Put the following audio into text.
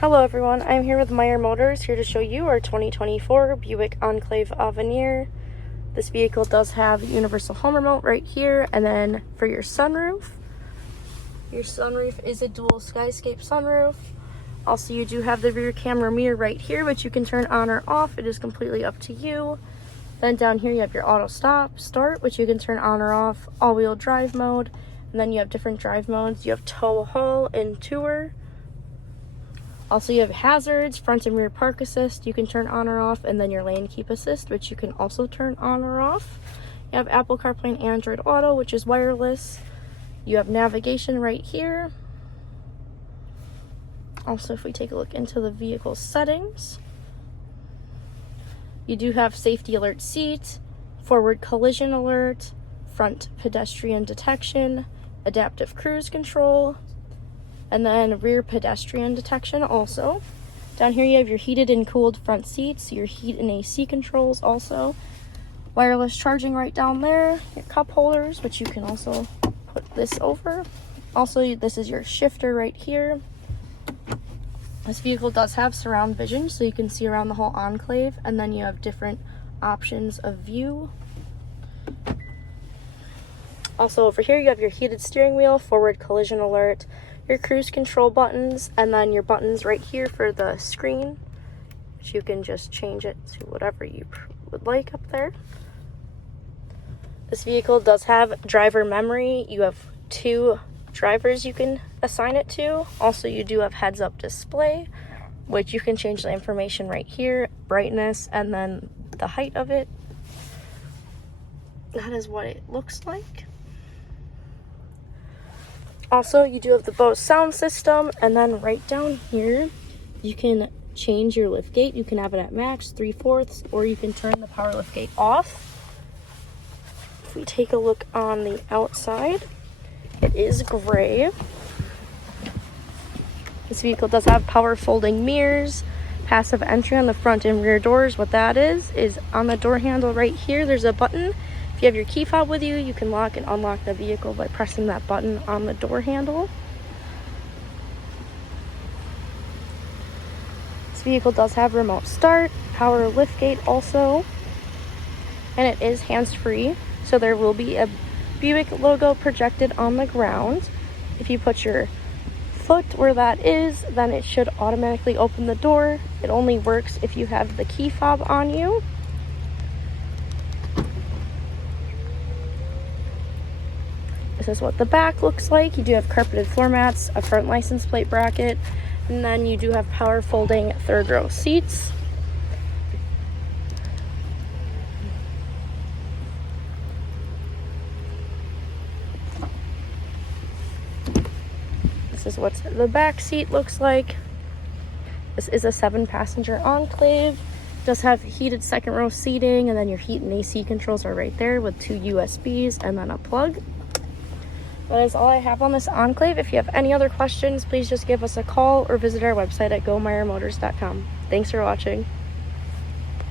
Hello everyone, I'm here with Meyer Motors, here to show you our 2024 Buick Enclave Avenir. This vehicle does have the universal home remote right here, and then for your sunroof is a dual skyscape sunroof. Also, you do have the rear camera mirror right here, which you can turn on or off. It is completely up to you. Then down here you have your auto start, which you can turn on or off, all-wheel drive mode, and then you have different drive modes. You have tow, haul, and tour. Also, you have hazards, front and rear park assist, you can turn on or off, and then your lane keep assist, which you can also turn on or off. You have Apple CarPlay and Android Auto, which is wireless. You have navigation right here. Also, if we take a look into the vehicle settings, you do have safety alert seat, forward collision alert, front pedestrian detection, adaptive cruise control, and then rear pedestrian detection also. Down here you have your heated and cooled front seats, your heat and AC controls also. Wireless charging right down there, your cup holders, which you can also put this over. Also, this is your shifter right here. This vehicle does have surround vision, so you can see around the whole enclave, and then you have different options of view. Also over here you have your heated steering wheel, forward collision alert, your cruise control buttons, and then your buttons right here for the screen, which you can just change it to whatever you would like up there. This vehicle does have driver memory. You have 2 drivers you can assign it to. Also, you do have heads-up display, which you can change the information right here, brightness, and then the height of it. That is what it looks like. Also, you do have the Bose sound system, and then right down here, you can change your lift gate. You can have it at max, 3/4, or you can turn the power lift gate off. If we take a look on the outside, it is gray. This vehicle does have power folding mirrors, passive entry on the front and rear doors. What that is on the door handle right here, there's a button. If you have your key fob with you, you can lock and unlock the vehicle by pressing that button on the door handle. This vehicle does have remote start, power liftgate also, and it is hands-free, so there will be a Buick logo projected on the ground. If you put your foot where that is, then it should automatically open the door. It only works if you have the key fob on you. This is what the back looks like. You do have carpeted floor mats, a front license plate bracket, and then you do have power folding 3rd row seats. This is what the back seat looks like. This is a 7-passenger Enclave. It does have heated 2nd row seating, and then your heat and AC controls are right there with 2 USBs and then a plug. That is all I have on this Enclave. If you have any other questions, please just give us a call or visit our website at gomeyermotors.com. Thanks for watching.